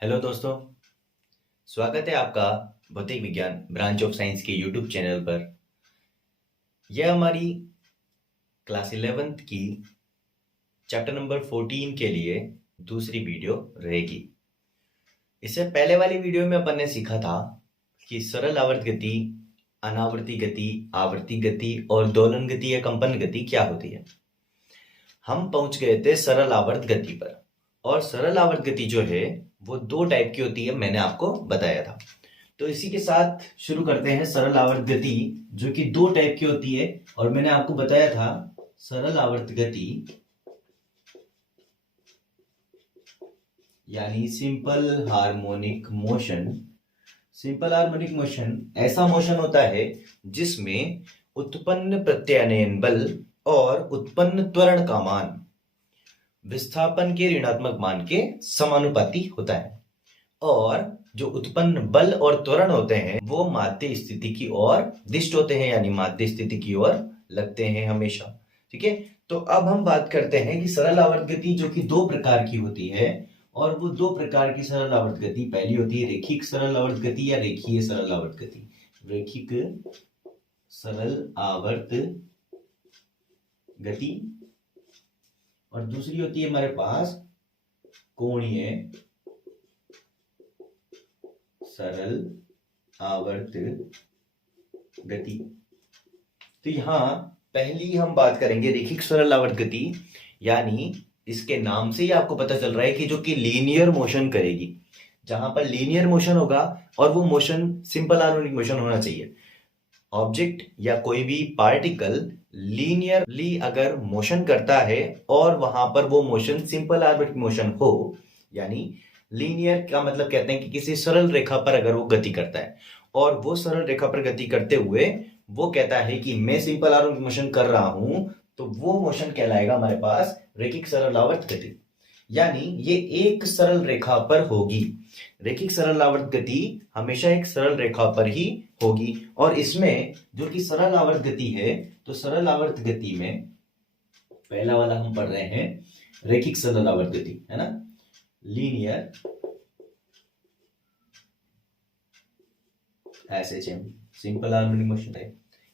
Hello दोस्तों, स्वागत है आपका भौतिक विज्ञान ब्रांच ऑफ साइंस के यूट्यूब चैनल पर। यह हमारी क्लास 11th की चैप्टर नंबर 14 के लिए दूसरी वीडियो रहेगी। इससे पहले वाली वीडियो में अपन ने सीखा था कि सरल आवर्त गति, अनावर्ती गति, आवर्ती गति और दोलन गति या कंपन गति क्या होती है। हम पहुंच गए थे सरल आवर्त गति पर, और सरल आवर्त गति जो है वो दो टाइप की होती है, मैंने आपको बताया था। तो इसी के साथ शुरू करते हैं सरल आवर्त गति, जो कि दो टाइप की होती है, और मैंने आपको बताया था सरल आवर्त गति यानी simple harmonic motion. Simple harmonic motion ऐसा मोशन होता है जिसमें उत्पन्न प्रत्यानयन बल और उत्पन्न त्वरण का मान विस्थापन के ऋणात्मक मान के समानुपाती होता है, और जो उत्पन्न बल और त्वरण होते हैं वो माध्य स्थिति की ओर दिष्ट होते हैं, यानी माध्य स्थिति की ओर लगते हैं हमेशा। ठीक है, तो अब हम बात करते हैं कि सरल आवर्त गति जो कि दो प्रकार की होती है, और वो दो प्रकार की सरल आवर्त गति पहली होती है रेखिक सरल आवर्त गति या रेखीय सरल आवर्त गति। रेखिक सरल आवर्त गति, और दूसरी होती है हमारे पास कोणीय सरल आवर्त गति। तो यहां पहली हम बात करेंगे रेखिक सरल आवर्त गति, यानी इसके नाम से ही आपको पता चल रहा है कि जो कि लीनियर मोशन करेगी। जहां पर लीनियर मोशन होगा, और वो मोशन सिंपल हार्मोनिक मोशन होना चाहिए। ऑब्जेक्ट या कोई भी पार्टिकल लीनियरली अगर मोशन करता है और वहां पर वो मोशन सिंपल हार्मोनिक मोशन हो, यानी लीनियर का मतलब कहते हैं कि किसी सरल रेखा पर अगर वो गति करता है, और वो सरल रेखा पर गति करते हुए वो कहता है कि मैं सिंपल हार्मोनिक मोशन कर रहा हूं, तो वो मोशन कहलाएगा हमारे पास रेखिक सरल आवर्त गति। यानी ये एक सरल रेखा पर होगी। रेखिक सरल आवर्त गति हमेशा एक सरल रेखा पर ही होगी, और इसमें जो कि सरल आवर्त गति है, तो सरल आवर्त गति में पहला वाला हम पढ़ रहे हैं रेखिक सरल आवर्त गति, है ना, linear SHM, simple harmonic motion है।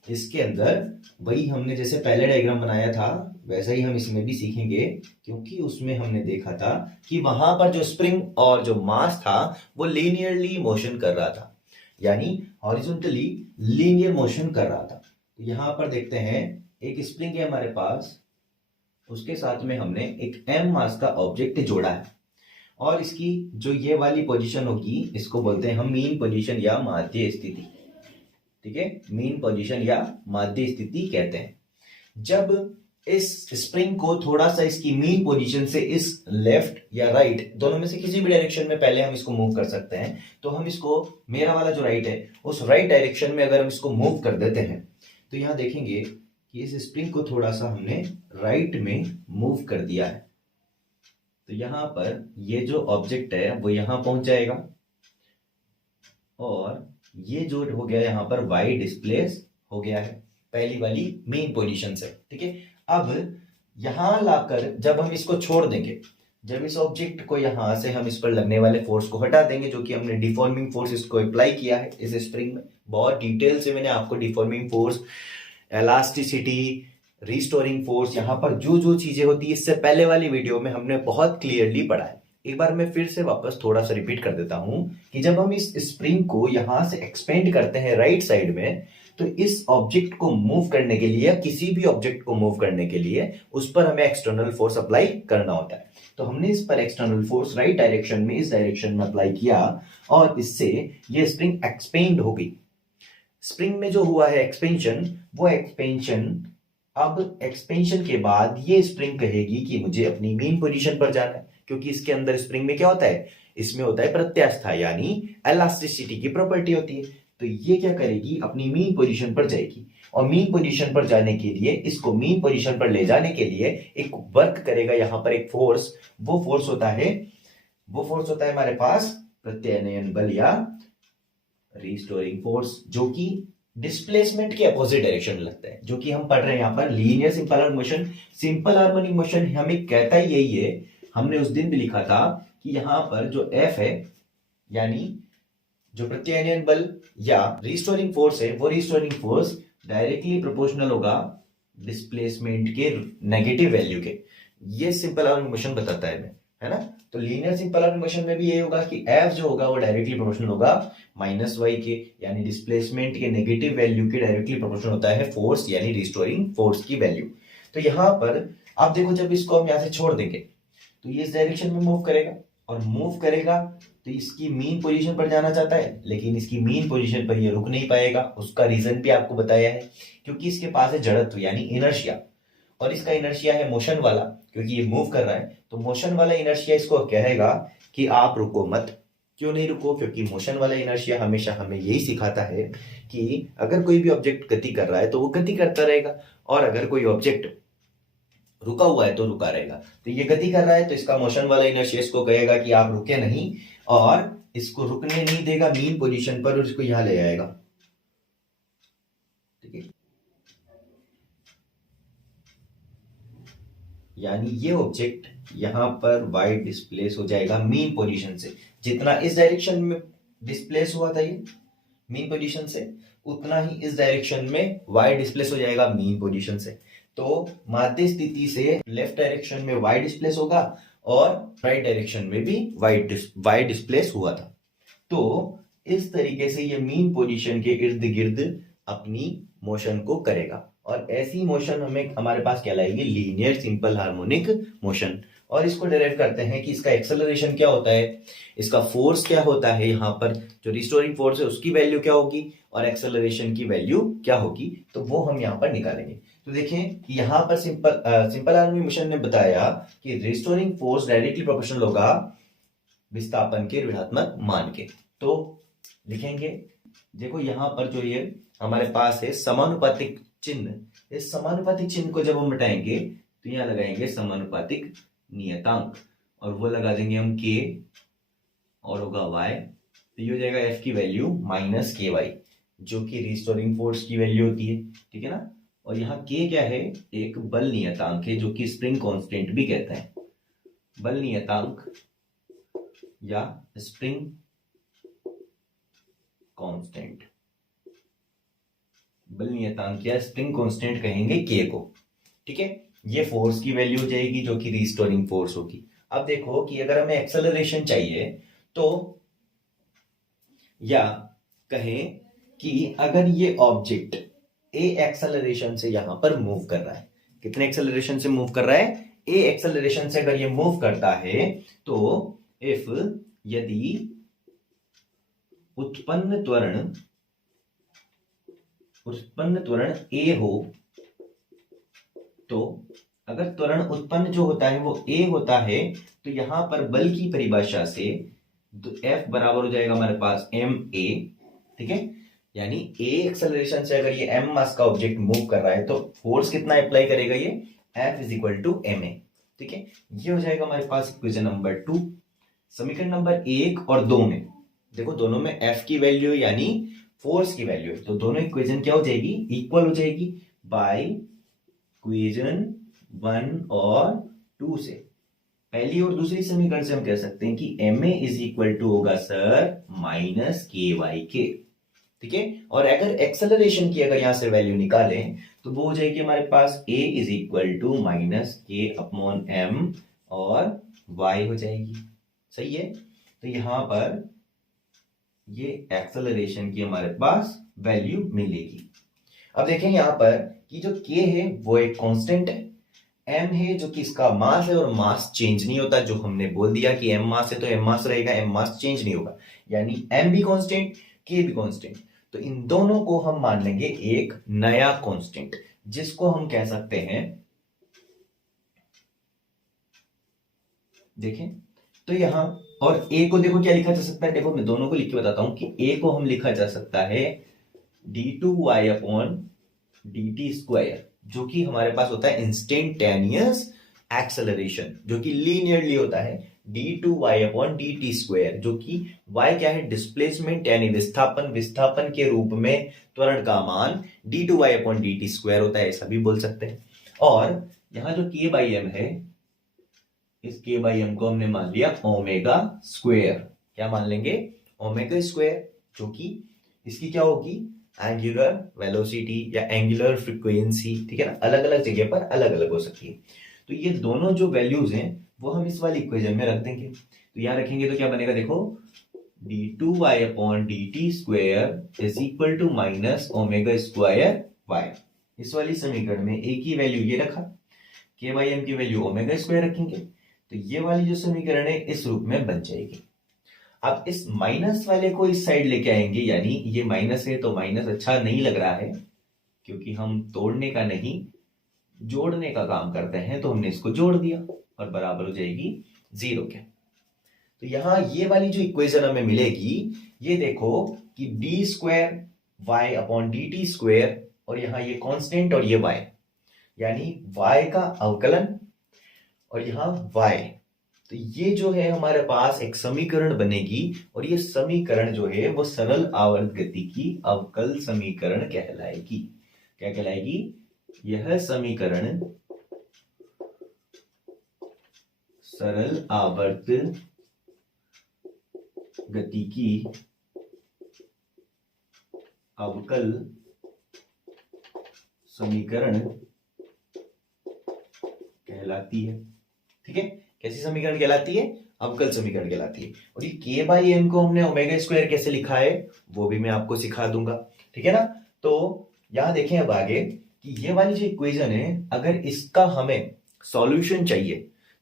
इसके अंदर वही हमने जैसे पहले डायग्राम बनाया था वैसा ही हम इसमें भी सीखेंगे, क्योंकि उसमें हमने देखा था कि वहां पर जो स्प्रिंग और जो मास था वो लीनियरली मोशन कर रहा था, यानी हॉरिजॉन्टली लीनियर मोशन कर रहा था। तो यहां पर देखते हैं एक स्प्रिंग है हमारे पास, उसके साथ में हमने एक m मास का ऑब्जेक्ट जोड़ा है, और इसकी जो ये वाली पोजीशन होगी इसको बोलते हैं हम मीन पोजीशन या माध्य स्थिति। ठीक है, मीन पोजीशन या माध्य स्थिति कहते हैं। जब इस स्प्रिंग को थोड़ा सा इसकी मीन पोजीशन से इस लेफ्ट या राइट दोनों में से किसी भी डायरेक्शन में पहले हम इसको मूव कर सकते हैं, तो हम इसको, मेरा वाला जो राइट है उस राइट डायरेक्शन में अगर हम इसको मूव कर देते हैं, तो यहां देखेंगे कि इस स्प्रिंग को थोड़ा सा हमने राइट में मूव कर दिया है। तो यहां पर ये जो ऑब्जेक्ट है वो यहां पहुंच जाएगा, और ये जो हो गया यहां पर वाई डिस्प्लेस हो गया है पहली वाली मेन पोजीशन से। ठीक है, अब यहां लाकर जब हम इसको छोड़ देंगे, जब इस ऑब्जेक्ट को यहां से हम इस पर लगने वाले फोर्स को हटा देंगे, जो कि हमने डिफॉर्मिंग फोर्स इसको अप्लाई किया है इस स्प्रिंग में, बहुत डिटेल से मैंने आपको deforming force, elasticity, restoring force, यहां पर जो जो चीजें होती है इससे पहले वाली वीडियो में हमने बहुत क्लियरली पढ़ा है। एक बार मैं फिर से वापस थोड़ा सा रिपीट कर देता हूं कि जब हम इस स्प्रिंग को यहां से एक्सपेंड करते हैं राइट साइड में, तो इस ऑब्जेक्ट को मूव करने के लिए, किसी भी ऑब्जेक्ट को मूव करने के लिए उस पर हमें एक्सटर्नल फोर्स अप्लाई करना होता है। तो हमने इस पर एक्सटर्नल फोर्स राइट डायरेक्शन में, इस डायरेक्शन में अप्लाई किया, और इससे ये स्प्रिंग एक्सपेंड हो गई। स्प्रिंग में जो हुआ है एक्सपेंशन, वो एक्सपेंशन, अब एक्सपेंशन के बाद ये स्प्रिंग कहेगी कि मुझे अपनी मेन पोजीशन पर जाना है, क्योंकि इसके अंदर स्प्रिंग में क्या होता है, इसमें होता है प्रत्यास्था, यानी इलास्टिसिटी की प्रॉपर्टी होती है। तो ये क्या करेगी, अपनी मीन पोजीशन पर जाएगी, और मीन पोजीशन पर जाने के लिए, इसको मीन पोजीशन पर ले जाने के लिए एक वर्क करेगा यहां पर एक फोर्स। वो फोर्स होता है हमारे पास प्रत्यानयन बल या रिस्टोरिंग फोर्स, जो कि डिस्प्लेसमेंट के अपोजिट डायरेक्शन में लगता है, जो कि हम पढ़ रहे हैं यहां पर linear simple harmonic motion. Simple harmonic motion हमें कहता ही यही है, हमने उस दिन भी लिखा था कि यहां पर जो F है यानी जो प्रत्यानयन बल या रिस्टोरिंग फोर्स है, वो रिस्टोरिंग फोर्स डायरेक्टली प्रोपोर्शनल होगा डिस्प्लेसमेंट के नेगेटिव वैल्यू के। ये सिंपल हार्मोनिक मोशन बताता है ना। तो लीनियर सिंपल हार्मोनिक मोशन में भी ये होगा कि F जो होगा वो डायरेक्टली प्रोपोर्शनल होगा -y के, यानी डिस्प्लेसमेंट के नेगेटिव वैल्यू के डायरेक्टली प्रोपोर्शनल होता है फोर्स यानी रिस्टोरिंग फोर्स की वैल्यू। तो यहां पर आप देखो, जब इसको हम यहां से छोड़ देंगे तो ये इस डायरेक्शन में मूव करेगा, और मूव करेगा तो इसकी मीन पोजीशन पर जाना चाहता है, लेकिन इसकी मीन पोजीशन पर ये रुक नहीं पाएगा। उसका रीजन भी आपको बताया है, क्योंकि इसके पास है जड़त्व यानी इनर्शिया, और इसका इनर्शिया है मोशन वाला, क्योंकि ये मूव कर रहा है। तो मोशन वाला इनर्शिया इसको कहेगा कि आप रुको मत। क्यों नहीं रुको? क्योंकि मोशन वाला इनर्शिया हमेशा हमें यही सिखाता है कि अगर कोई भी ऑब्जेक्ट गति कर रहा है तो वो गति करता रहेगा, और अगर कोई ऑब्जेक्ट रुका हुआ है तो रुका रहेगा। तो ये गति कर रहा है तो इसका मोशन वाला इनर्शिया इसको कहेगा कि आप रुके नहीं, और इसको रुकने नहीं देगा मीन पोजीशन पर, और इसको यहां ले आएगा। ठीक है, यानी ये ऑब्जेक्ट यहां पर वाइड डिस्प्लेस हो जाएगा मीन पोजीशन से। जितना इस डायरेक्शन में डिस्प्लेस हुआ था ये मीन पोजीशन से, उतना ही इस डायरेक्शन में वाइड डिस्प्लेस हो जाएगा मीन पोजीशन से। तो माध्य स्थिति से लेफ्ट डायरेक्शन में वाइड डिस्प्लेस होगा, और राइट डायरेक्शन में भी वाइड डिस्प्लेस हुआ था। तो इस तरीके से ये मीन पोजीशन के इर्द गिर्द अपनी मोशन को करेगा, और ऐसी मोशन हमें हमारे पास कहलाएगी लीनियर सिंपल हार्मोनिक मोशन। और इसको डायरेक्ट करते हैं कि इसका एक्सेलरेशन क्या होता है, इसका फोर्स क्या होता है, यहाँ पर जो रिस्टोरिंग फोर्स है उसकी वैल्यू क्या होगी, और एक्सेलरेशन की वैल्यू क्या होगी, तो वो हम यहाँ पर निकालेंगे। तो देखें कि यहाँ पर सिंपल हार्मोनिक मोशन ने बताया कि रिस्टोरिंग फोर्स डायरेक्टली प्रोपोर्शनल होगा विस्थापन के ऋणात्मक मान के। तो लिखेंगे, देखो यहाँ पर जो ये हमारे पास है समानुपातिक चिन्ह, इस समानुपातिक चिन्ह को जब हम हटाएंगे तो यहाँ लगाएंगे समानुपातिक नियतांक, और वो लगा देंगे हम k, और होगा y। तो ये हो जाएगा f की वैल्यू -ky, जो कि रिस्टोरिंग फोर्स की वैल्यू होती है। ठीक है ना। और यहाँ k क्या है? एक बल नियतांक है, जो कि स्प्रिंग कांस्टेंट भी कहते हैं। बल नियतांक या स्प्रिंग कांस्टेंट, बल नियतांक या स्प्रिंग कांस्टेंट कहेंगे k को। ठीक है, ये फोर्स की वैल्यू हो जाएगी, जो कि रिस्टोरिंग फोर्स होगी। अब देखो कि अगर हमें एक्सेलरेशन चाहिए, तो या कहें कि अगर ये ऑब्जेक्ट a एक्सेलरेशन से यहां पर मूव कर रहा है, कितने एक्सेलरेशन से मूव कर रहा है? a एक्सेलरेशन से अगर ये मूव करता है, तो इफ यदि उत्पन्न त्वरण a हो, तो अगर त्वरण उत्पन्न जो होता है वो a होता है, तो यहां पर बल की परिभाषा से F बराबर हो जाएगा हमारे पास ma। ठीक है, यानी a एक्सेलरेशन से अगर ये m मास का ऑब्जेक्ट मूव कर रहा है, तो फोर्स कितना अप्लाई करेगा ये? F = ma। ठीक है, ये हो जाएगा हमारे पास इक्वेशन नंबर 2। समीकरण नंबर 1 और 2 में देखो, दोनों में F की वैल्यू यानी फोर्स की वैल्यू है, तो दोनों इक्वेशन क्या हो जाएगी? इक्वल हो जाएगी बाय इक्वेशन 1 और 2 से। पहली और दूसरी समीकरण से हम कह सकते हैं कि ma होगा सर -ky। ठीक है, और अगर एक्सेलरेशन की अगर यहां से वैल्यू निकालें तो वो हो जाएगी हमारे पास a -k/m, और y हो जाएगी। सही है, तो यहां पर ये एक्सेलरेशन की हमारे पास वैल्यू मिलेगी। अब देखें यहां पर कि जो k है वो एक कांस्टेंट है, m है जो कि इसका मास है, और मास चेंज नहीं होता। जो हमने बोल दिया कि m मास है तो m मास रहेगा, m मास चेंज नहीं होगा, यानी m भी कांस्टेंट, k भी कांस्टेंट। तो इन दोनों को हम मान लेंगे एक नया कांस्टेंट, जिसको हम कह सकते हैं, देखें तो यहां, और a को देखो क्या लिखा जा सकता है? देखो मैं दोनों को लिख के बताता हूं कि a को हम लिखा जा सकता है d2y/dt², जो कि हमारे पास होता है इंस्टेंटेनियस एक्सेलरेशन, जो कि लीनियरली होता है d2y/dt², जो कि y क्या है? डिस्प्लेसमेंट यानी विस्थापन के रूप में त्वरण का मान d2y/dt² होता है, ऐसा भी बोल सकते हैं। और यहां जो k/m है इस के बाई एम को हमने मान लिया ओमेगा स्क्वायर। क्या मान लेंगे? ओमेगा स्क्वायर, जो कि इसकी क्या होगी? एंगुलर वेलोसिटी या एंगुलर फ्रीक्वेंसी, ठीक है ना, अलग अलग जगह पर अलग अलग हो सकती है। तो ये दोनों जो वैल्यूज हैं वो हम इस वाली इक्वेशन में रख देंगे। तो यहां रखेंगे तो क्या बनेगा? देखो, d2y upon dt square is equal to minus omega square y। इस वाली समीकरण में एक ही वैल्यू ये रखा, के बाई एम की वैल्यू ओमेगा स्क्वायर रखेंगे, तो ये वाली जो समीकरण है इस रूप में बन जाएगी। अब इस माइनस वाले को इस साइड लेके आएंगे, यानी ये माइनस है तो माइनस अच्छा नहीं लग रहा है, क्योंकि हम तोड़ने का नहीं जोड़ने का काम करते हैं, तो हमने इसको जोड़ दिया और बराबर हो जाएगी 0 के। तो यहां ये वाली जो इक्वेशन हमें मिलेगी, ये देखो कि D square Y upon D T square, और यहां ये कांस्टेंट और ये y, यानी y का अवकलन और यहां y। तो ये जो है हमारे पास एक समीकरण बनेगी, और ये समीकरण जो है वो सरल आवर्त गति की अवकल समीकरण कहलाएगी। क्या कहलाएगी? यह समीकरण सरल आवर्त गति की अवकल समीकरण कहलाती है। ठीक है, कैसी समीकरण कहलाती है? अवकल समीकरण कहलाती है। और ये के बाई एम को हमने ओमेगा स्क्वायर कैसे लिखा है वो भी मैं आपको सिखा दूंगा, ठीक है ना। तो यहां देखें अब आगे कि ये वाली जो इक्वेशन है, अगर इसका हमें सॉल्यूशन चाहिए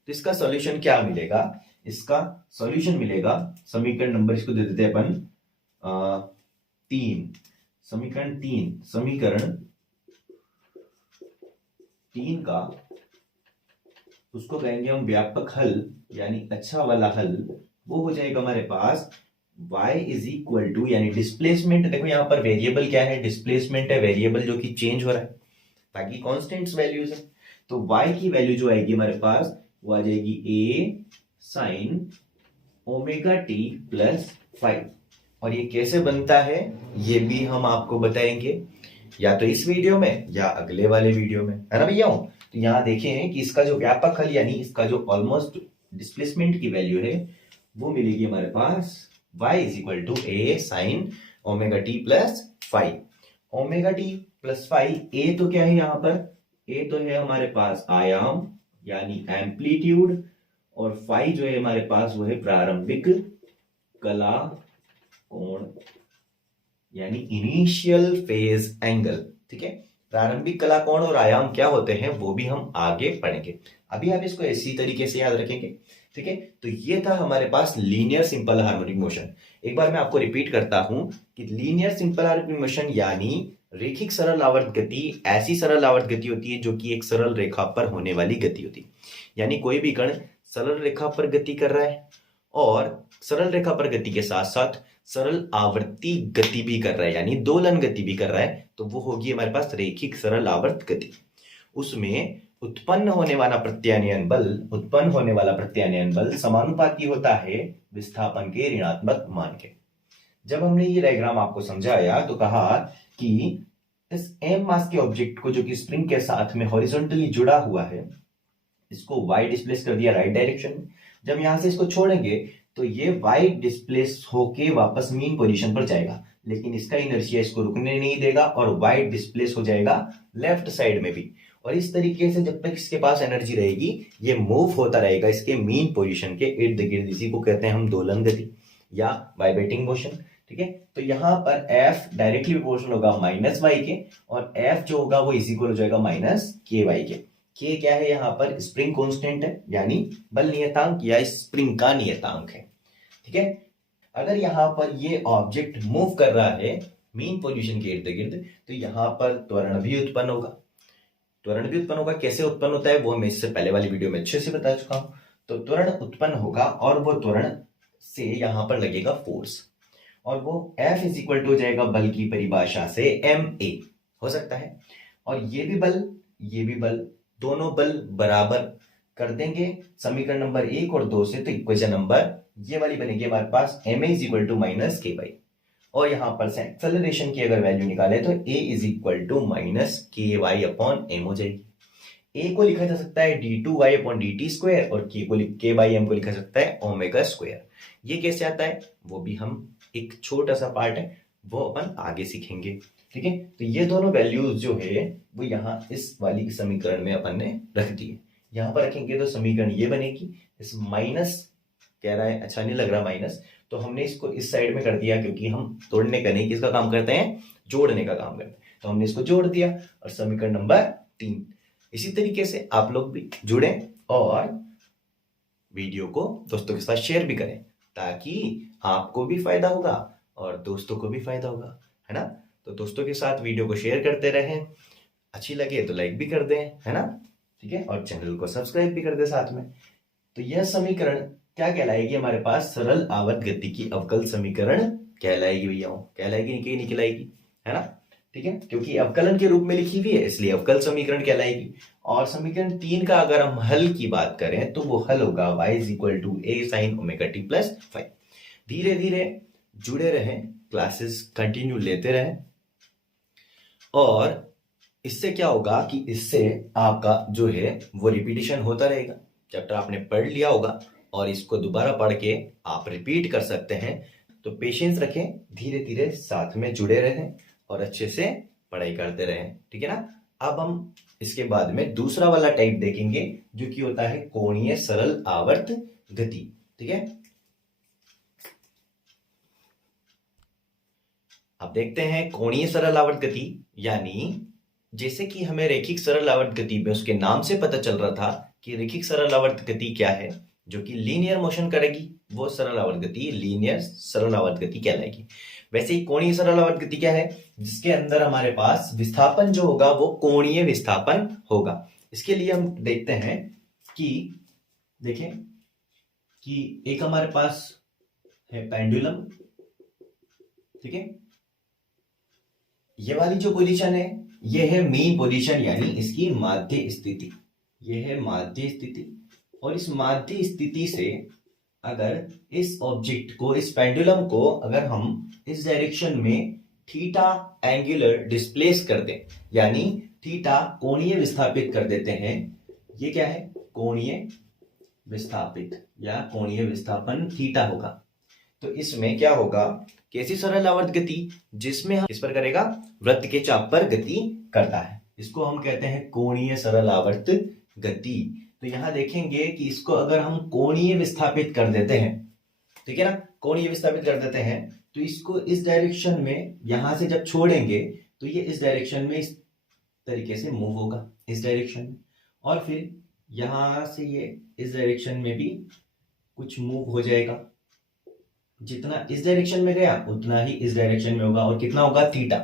तो इसका सॉल्यूशन क्या मिलेगा? इसका सॉल्यूशन मिलेगा, समीकरण नंबर इसको दे देते हैं अपन 3, समीकरण 3, समीकरण 3 का उसको कहेंगे हम व्यापक हल, यानी अच्छा वाला हल। वो हो जाएगा हमारे पास y इज इक्वल टू, यानी डिस्प्लेसमेंट, देखो यहां पर वेरिएबल क्या है? डिस्प्लेसमेंट है, वेरिएबल जो कि चेंज हो रहा है, बाकी कांस्टेंट्स वैल्यूज है। तो y की वैल्यू जो आएगी हमारे पास वो आ जाएगी a sign omega T plus 5। और ये कैसे बनता है ये भी हम आपको बताएंगे, या तो इस वीडियो में या अगले वाले वीडियो में, है ना भैया। तो यहां देखें कि इसका जो व्यापक हल, यानी इसका जो ऑलमोस्ट डिस्प्लेसमेंट की वैल्यू है वो मिलेगी हमारे पास y is equal to A sine omega T plus 5। Omega T plus 5, A तो क्या है यहाँ पर? ए तो है हमारे पास आयाम यानी एम्पलीट्यूड, और फाई जो है हमारे पास वो है प्रारंभिक कला कोण, यानी इनिशियल फेज एंगल। ठीक है, प्रारंभिक कला कोण और आयाम क्या होते हैं वो भी हम आगे पढ़ेंगे, अभी आप इसको इसी तरीके से याद रखेंगे। ठीक है, तो ये था हमारे पास लीनियर सिंपल हार्मोनिक मोशन। एक बार मैं आपको रिपीट करता हूं कि लीनियर सिंपल हार्मोनिक मोशन यानी रेखिक सरल आवर्त गति ऐसी सरल आवर्त गति होती है जो कि एक सरल रेखा पर होने वाली गति होती है। यानी कोई भी कण सरल रेखा पर गति कर रहा है और सरल रेखा पर गति के साथ साथ सरल आवर्ती गति भी कर रहा है, यानी दोलन गति भी कर रहा है, तो वो होगी हमारे पास रेखिक सरल आवर्त गति। उसमें उत्पन्न होने वाला प्रत्यानयन बल समानुपाती होता है विस्थापन के ऋणात्मक मान के। जब हमने ये डायग्राम आपको समझाया तो कहा कि इस m मास के ऑब्जेक्ट को जो कि स्प्रिंग के साथ में हॉरिजॉन्टली जुड़ा हुआ है, इसको y डिस्प्लेस कर दिया राइट डायरेक्शन में। जब यहां से इसको छोड़ेंगे तो ये y डिस्प्लेस होके वापस मीन पोजीशन पर जाएगा, लेकिन इसका इनर्शिया इसको रुकने नहीं देगा और y डिस्प्लेस हो जाएगा लेफ्ट साइड में भी। और इस तरीके से जब तक इसके पास एनर्जी रहेगी ये मूव होता रहेगा इसके मीन पोजीशन के इर्द गिर्द। इसी को कहते हैं हम दोलन गति या वाइब्रेटिंग मोशन। ठीक है, तो यहां पर F डायरेक्टली प्रोपोर्शनल होगा माइनस y के, और F जो होगा वो इज इक्वल हो जाएगा माइनस के वाई के। के क्या है यहाँ पर? स्प्रिंग कांस्टेंट है, यानी बल नियतांक या स्प्रिंग का नियतांक है। ठीक है, अगर यहाँ पर ये ऑब्जेक्ट मूव कर रहा है मीन पोजीशन के इर्द गिर्द तो यहाँ पर त्वरण भी उत्पन्न होगा। कैसे उत्पन्न होता है वो मैं इससे पहले वाली वीडियो में अच्छे से बता चुका हूं। तो त्वरण उत्पन्न होगा और वो त्वरण से यहां पर लगेगा फोर्स, और वो F इज इक्वल टू हो जाएगा बल की परिभाषा से ma हो सकता है। और ये भी बल दोनों बल बराबर कर देंगे समीकरण नंबर 1 और 2 से, तो इक्वेशन नंबर ये वाली बनेगी हमारे पास ma is equal to minus K Y. और यहां पर से एक्सेलरेशन की अगर वैल्यू निकाले तो a is equal to minus K Y upon M हो जाएगी। ए को लिखा जा सकता है d2y/dt² और k/m को लिखा जा सकता है ω²। ये कैसे आता है वो भी हम एक छोटा सा पार्ट है वो अपन आगे सीखेंगे। ठीक है, तो ये दोनों वैल्यूज जो है वो यहाँ इस वाली समीकरण में अपन ने रख दी है। यहाँ पर रखेंगे तो समीकरण ये बनेगी। इस माइनस कह रहा है, अच्छा नहीं लग रहा माइनस, तो हमने इसको इस साइड में कर दिया क्योंकि हम तोड़ने का नहीं किसका काम करते हैं, जोड़ने का काम करते हैं। तो हमने इसको जोड़ दिया और समीकरण नंबर 3। इसी तरीके से आप लोग भी जुड़ें और वीडियो को दोस्तों के साथ शेयर भी करें ताकि आपको भी फायदा होगा और दोस्तों को भी फायदा होगा, है ना। तो दोस्तों के साथ वीडियो को शेयर करते रहें, अच्छी लगे तो लाइक भी कर दें, है ना। ठीक है, और चैनल को सब्सक्राइब भी कर दें साथ में। तो यह समीकरण क्या कहलाएगी हमारे पास, सरल आवर्त गति की अवकल समीकरण कहलाएगी भैया, कहलाएगी नहीं निकलाएगी, है ना। ठीक है, क्योंकि अवकलन के रूप में लिखी हुई है इसलिए अवकल समीकरण कहलाएगी। और समीकरण 3 का अगर हम हल की बात करें तो वो हल होगा y = a sin ωt+5। धीरे धीरे जुड़े रहें, क्लासेस कंटिन्यू लेते रहें और इससे क्या होगा कि इससे आपका जो है वो रिपीटिशन होता रहेगा। चैप्टर आपने पढ़ लिया होगा और इसको दोबारा पढ़ के आप रिपीट कर सकते हैं। तो पेशेंस रखें, धीरे धीरे साथ में जुड़े रहें और अच्छे से पढ़ाई करते रहें। ठीक है ना। अब हम इसके बाद में दूसरा वाला टाइप देखेंगे जो कि होता है कोणीय सरल आवर्त गति। ठीक है, अब देखते हैं कोणीय सरल आवर्त गति, यानी जैसे कि हमें रैखिक सरल आवर्त गति में उसके नाम से पता चल रहा था कि रैखिक सरल आवर्त गति क्या है, जो कि लीनियर मोशन करेगी, वो सरल आवर्त गति लीनियर सरल आवर्त गति कहलाएगी। वैसे ही कोणीय सरल आवर्त गति क्या है, जिसके अंदर हमारे पास विस्थापन जो होगा वो कोणीय विस्थापन होगा। इसके लिए हम देखते हैं कि देखें कि एक हमारे पास है पेंडुलम। ठीक है, ये वाली जो पोजीशन है ये है मीन पोजीशन, यानी इसकी माध्य स्थिति। ये है माध्य स्थिति और इस माध्य स्थिति से अगर इस ऑब्जेक्ट को, इस पेंडुलम को अगर हम इस डायरेक्शन में थीटा एंगुलर डिस्प्लेस कर दें, यानी थीटा कोणीय विस्थापित कर देते हैं, ये क्या है कोणीय विस्थापित या कोणीय विस्थापन थीटा होगा। तो इसमें क्या होगा, कैसी सरल आवर्त गति, जिसमें हम इस पर करेगा वृत्त के चाप पर गति करता है, इसको हम कहते हैं कोणीय सरल आवर्त गति। तो यहां देखेंगे कि इसको अगर हम कोणीय विस्थापित कर देते हैं, ठीक है ना, कोणीय विस्थापित कर देते हैं तो इसको इस डायरेक्शन में यहां से जब छोड़ेंगे तो ये इस डायरेक्शन में इस तरीके से मूव होगा, इस डायरेक्शन में, और फिर यहां से ये इस डायरेक्शन में भी कुछ मूव हो जाएगा। जितना इस डायरेक्शन में गया उतना ही इस डायरेक्शन में होगा, और कितना होगा थीटा,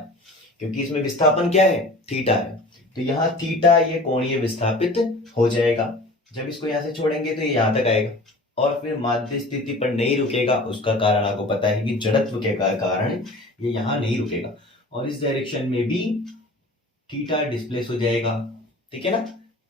क्योंकि इसमें विस्थापन क्या है थीटा है। तो यहाँ थीटा ये कोणीय विस्थापित हो जाएगा। जब इसको यहां से छोड़ेंगे तो ये यहां तक आएगा और फिर माध्य स्थिति पर नहीं रुकेगा। उसका कारण आपको पता है कि जड़त्व के कारण ये यहां नहीं रुकेगा और इस डायरेक्शन में भी थीटा डिस्प्लेस हो जाएगा। ठीक है ना।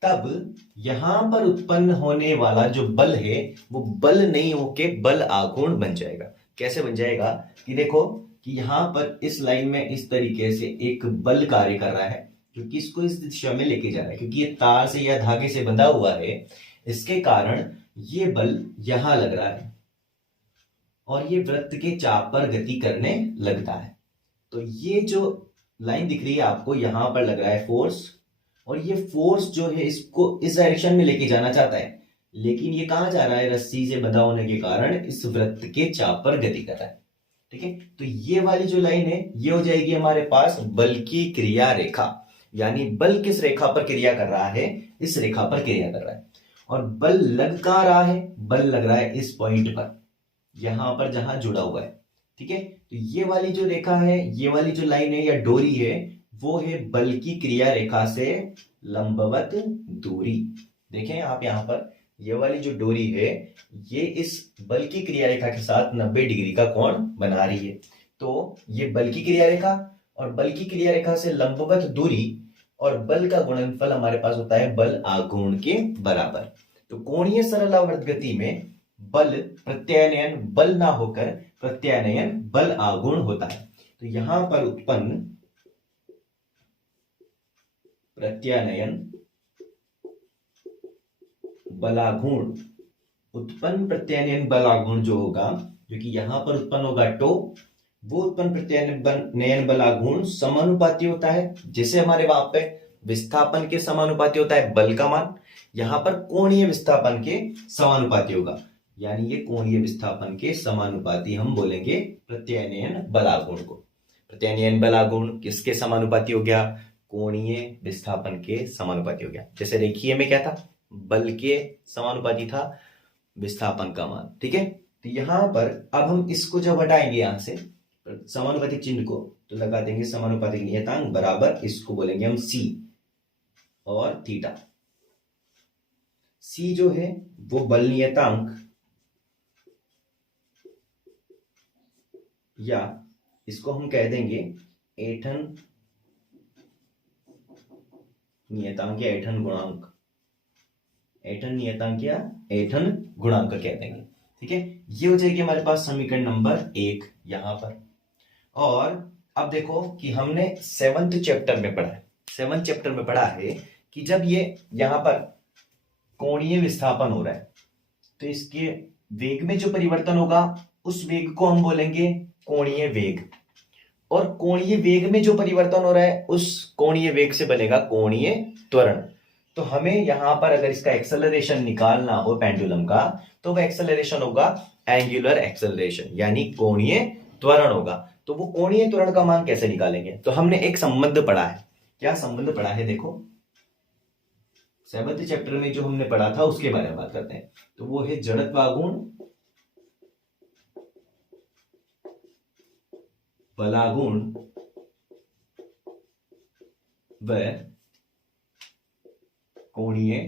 तब यहां पर उत्पन्न होने वाला जो बल है वो बल नहीं होके बल आघूर्ण बन जाएगा। कैसे बन जाएगा कि देखो कि यहां पर इस लाइन में इस तरीके से एक बल कार्य कर रहा है, क्योंकि इसको इस दिशा में लेके जा रहा है, क्योंकि ये तार से या धागे से बंधा हुआ है, इसके कारण ये बल यहां लग रहा है और ये वृत्त के चाप पर गति करने लगता है। तो ये जो लाइन दिख रही है आपको, यहां पर लग रहा है फोर्स, और ये फोर्स जो है इसको इस डायरेक्शन में लेके जाना चाहता है, लेकिन ये कहां जा रहा है, रस्सी से बंधा होने के कारण इस वृत्त के चाप पर गति कर रहा है। ठीक है, तो ये वाली जो लाइन है ये हो जाएगी हमारे पास बल की क्रिया रेखा, यानी बल किस रेखा पर क्रिया कर रहा है, इस रेखा पर क्रिया कर रहा है। और बल लग कहां रहा है, बल लग रहा है इस पॉइंट पर, यहां पर जहां जुड़ा हुआ है। ठीक है, तो ये वाली जो रेखा है, ये वाली जो लाइन है या डोरी है, वो है बल की क्रिया रेखा से लंबवत दूरी। देखें आप यहां पर, ये वाली जो डोरी है ये इस बल की क्रिया रेखा के साथ 90 डिग्री का कोण बना रही है। तो ये बल की क्रिया रेखा और बल की क्रिया रेखा से लंबवत दूरी और बल का गुणनफल हमारे पास होता है बल आघूर्ण के बराबर। तो कोणीय सरल आवर्त गति में बल प्रत्यानयन बल ना होकर प्रत्यानयन बल आघूर्ण होता है। तो यहां पर उत्पन्न प्रत्यानयन बलाघूर्ण, उत्पन्न प्रत्यानयन बलाघूर्ण जो होगा, जो कि यहां पर उत्पन्न होगा टो, वो उत्पन्न प्रत्यानयन बलाघूर्ण समानुपाती होता है, जैसे हमारे वहां पे विस्थापन के समानुपाती होता है बल का मान, यहां पर कोणीय विस्थापन के समानुपाती होगा, यानी ये कोणीय विस्थापन के समानुपाती हम बोलेंगे प्रत्यानयन बलाघूर्ण को। प्रत्यानयन बलाघूर्ण किसके समानुपाती हो गया? कोणीय विस्थापन के समानुपाती हो गया। जैसे रेखीय में क्या था? बल के समानुपाती था विस्थापन का मान, ठीक है। तो यहां पर अब हम इसको जब हटाएंगे यहां से समानुपातिक चिन्ह को, तो लगा देंगे समानुपातिक नियतांक बराबर, इसको बोलेंगे हम सी और थीटा। सी जो है वो बल नियतांक, या इसको हम कह देंगे ऐंठन नियतांक या ऐंठन गुणांक, ऐंठन नियतांक या ऐंठन गुणांक कह देंगे, ठीक है। ये हो जाएगी हमारे पास समीकरण नंबर 1 यहां पर। और अब देखो कि हमने 7th चैप्टर में पढ़ा है, 7th चैप्टर में पढ़ा है कि जब ये यहां पर कोणीय विस्थापन हो रहा है, तो इसके वेग में जो परिवर्तन होगा उस वेग को हम बोलेंगे कोणीय वेग, और कोणीय वेग में जो परिवर्तन हो रहा है उस कोणीय वेग से बनेगा कोणीय त्वरण। तो हमें यहां पर अगर इसका एक्सेलरेशन निकालना हो पेंडुलम का, तो वो एक्सेलरेशन होगा एंगुलर एक्सेलरेशन, यानी कोणीय त्वरण होगा। तो वो कोणीय त्वरण का मान कैसे निकालेंगे? तो हमने एक संबंध पढ़ा है। क्या संबंध पढ़ा है? देखो 7th चैप्टर में जो हमने पढ़ा था उसके बारे में बात करते हैं। तो वो है जड़त्वाघूर्ण बलाघूर्ण व कोणीय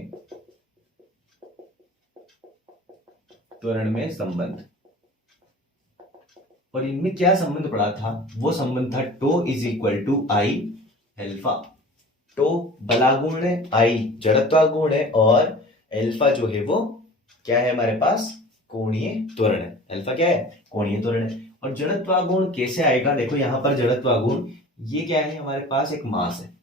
त्वरण में संबंध। और इनमें क्या संबंध पड़ा था? वो संबंध था टो is equal to I alpha. टो बलाघूर्ण है, आई जड़त्वाघूर्ण है, और एल्फा जो है वो क्या है हमारे पास? कोणीय त्वरण है। एल्फा क्या है? कोणीय त्वरण है। और जड़त्वाघूर्ण कैसे आएगा? देखो यहां पर जड़त्वाघूर्ण ये क्या है? हमारे पास एक मास है,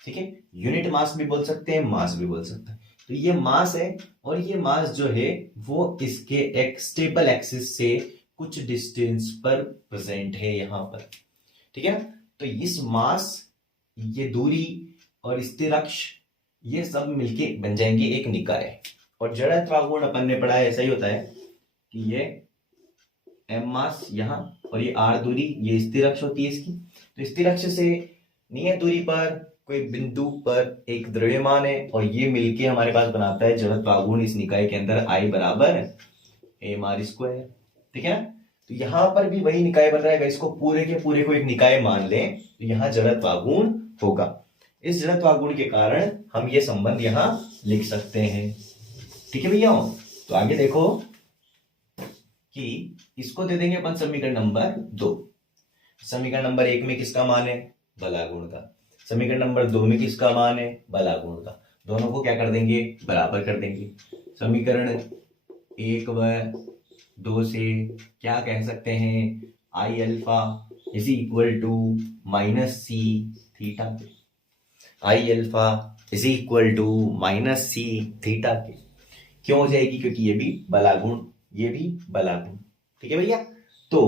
ठीक है। यूनिट मास भी बोल सकते हैं, मास भी बोल सकते हैं। तो ये मास है, और ये मास जो है वो इसके एक स्टेबल एक्सिस से कुछ डिस्टेंस पर प्रेजेंट है यहां पर, ठीक है ना। तो इस मास, ये दूरी और स्थिर अक्ष, ये सब मिलके बन जाएंगे एक निकाय। और जड़त्वाघूर्ण अपन ने पढ़ा है, ऐसा ही होता है कि ये m मास यहां और ये r दूरी, ये स्थिर अक्ष होती है इसकी। तो स्थिर अक्ष से नियत दूरी पर कोई बिंदु पर एक द्रव्यमान है, और ये मिलके हमारे पास बनाता है जड़त्वाघूर्ण। इस निकाय के अंदर I बराबर mr², ठीक है ना। तो यहां पर भी वही निकाय बन रहा है। इसको पूरे के पूरे को एक निकाय मान लें तो यहां जड़त्वाघूर्ण होगा। इस जड़त्वाघूर्ण के कारण हम ये संबंध यहां लिख सकते हैं, ठीक है भैया। तो आगे देखो कि इसको दे देंगे अपन समीकरण नंबर 2। समीकरण नंबर 1 में किसका मान है? बलाघूर्ण का। समीकरण नंबर 2 में किसका मान है? बलाघूर्ण का। दोनों को क्या कर देंगे? बराबर कर देंगे। समीकरण 1 व 2 से क्या कह सकते हैं? I alpha is equal to minus C theta. I alpha is equal to minus C theta के। क्यों हो जाएगी? क्योंकि ये भी बलाघूर्ण, ये भी बलाघूर्ण, ठीक है भैया। तो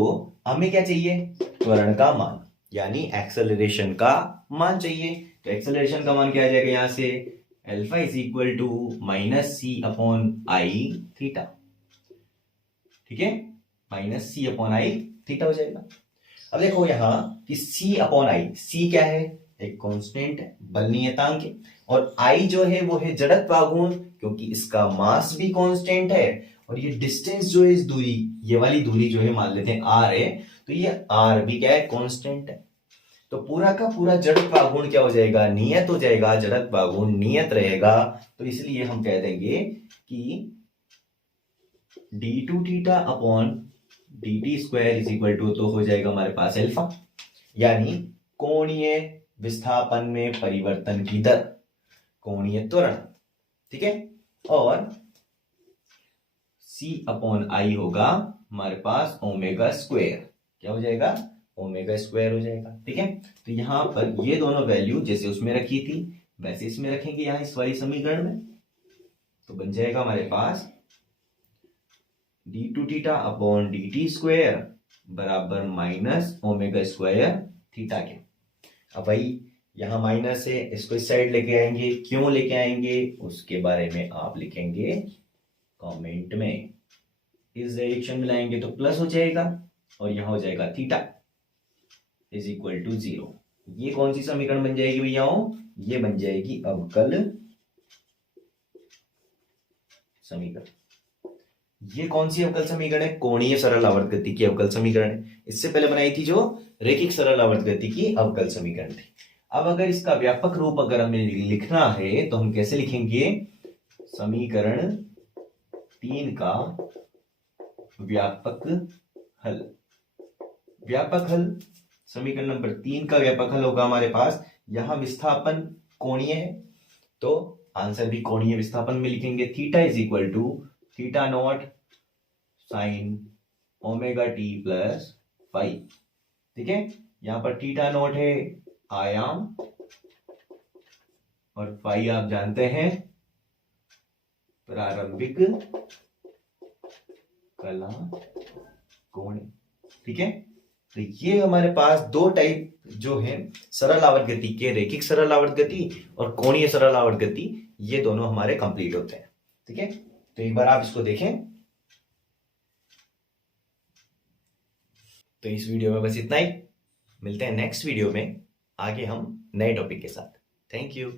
हमें क्या चाहिए? त्वरण का मान, यानी एक्सेलरेशन का मान चाहिए। तो एक्सेलरेशन का मान क्या आ जाएगा यहां से? Alpha is equal to minus C upon I theta, ठीक है। Minus C upon I theta हो जाएगा। अब देखो यहां कि सी अपॉन आई, सी क्या है? एक कांस्टेंट है, बल नियतांक है। और आई जो है वो है जड़त्वाघूर्ण, क्योंकि इसका मास भी कांस्टेंट है, और ये डिस्टेंस जो है इस दूरी, ये वाली दूरी जो है मान लेते हैं आर है, तो ये आर भी क्या है? कांस्टेंट है। तो पूरा का पूरा जड़त्वाघूर्ण क्या हो जाएगा? नियत हो जाएगा। जड़त्वाघूर्ण नियत रहेगा, तो इसलिए हम कह देंगे कि d2 theta upon dt square is equal to, तो हो जाएगा हमारे पास एल्फा, यानी कोणीय विस्थापन में परिवर्तन की दर, कोणीय त्वरण, ठीक है। और c अपॉन आई होगा हमारे पास ओमेगा स्क्वायर। क्या हो जाएगा? ओमेगा स्क्वायर हो जाएगा, ठीक है। तो यहां पर ये दोनों वैल्यू जैसे उसमें रखी थी वैसे इसमें रखेंगे, यहां इस वाली समीकरण में। तो बन जाएगा हमारे पास d2 theta upon dt square बराबर माइनस ओमेगा स्क्वायर थीटा के। अब भाई यहां माइनस है, इसको इस साइड लेके आएंगे, क्यों लेके आएंगे उसके बारे में आप लिखेंगे कमेंट में। इस डायरेक्शन में लाएंगे तो प्लस हो जाएगा और यहां हो जाएगा थीटा इज इक्वल टू 0। ये कौन सी समीकरण बन जाएगी भैया? ये बन जाएगी अवकल समीकरण। ये कौन सी अवकल समीकरण है? कोणीय सरल आवर्त गति की अवकल समीकरण है। इससे पहले बनाई थी जो रैखिक सरल आवर्त गति की अवकल समीकरण थी। अब अगर इसका व्यापक रूप अगर हमें लिखना है तो हम कैसे लिखेंगे? समीकरण 3 का व्यापक हल। व्यापक हल, समीकरण नंबर 3 का व्यापक हल होगा हमारे पास। यहां विस्थापन कोणीय है तो आंसर भी कोणीय विस्थापन में लिखेंगे। Theta is equal to theta naught sine omega T plus five. ठीक है, यहां पर थीटा नॉट है आयाम और फाई आप जानते हैं प्रारंभिक कला कोण। ठीक है, तो ये हमारे पास दो टाइप जो है सरल आवर्त गति के, रैखिक सरल आवर्त गति और कोणीय सरल आवर्त गति, ये दोनों हमारे कंप्लीट होते हैं। ठीक है, तो एक बार आप इसको देखें। तो इस वीडियो में बस इतना ही, मिलते हैं नेक्स्ट वीडियो में आगे हम नए टॉपिक के साथ। Thank you.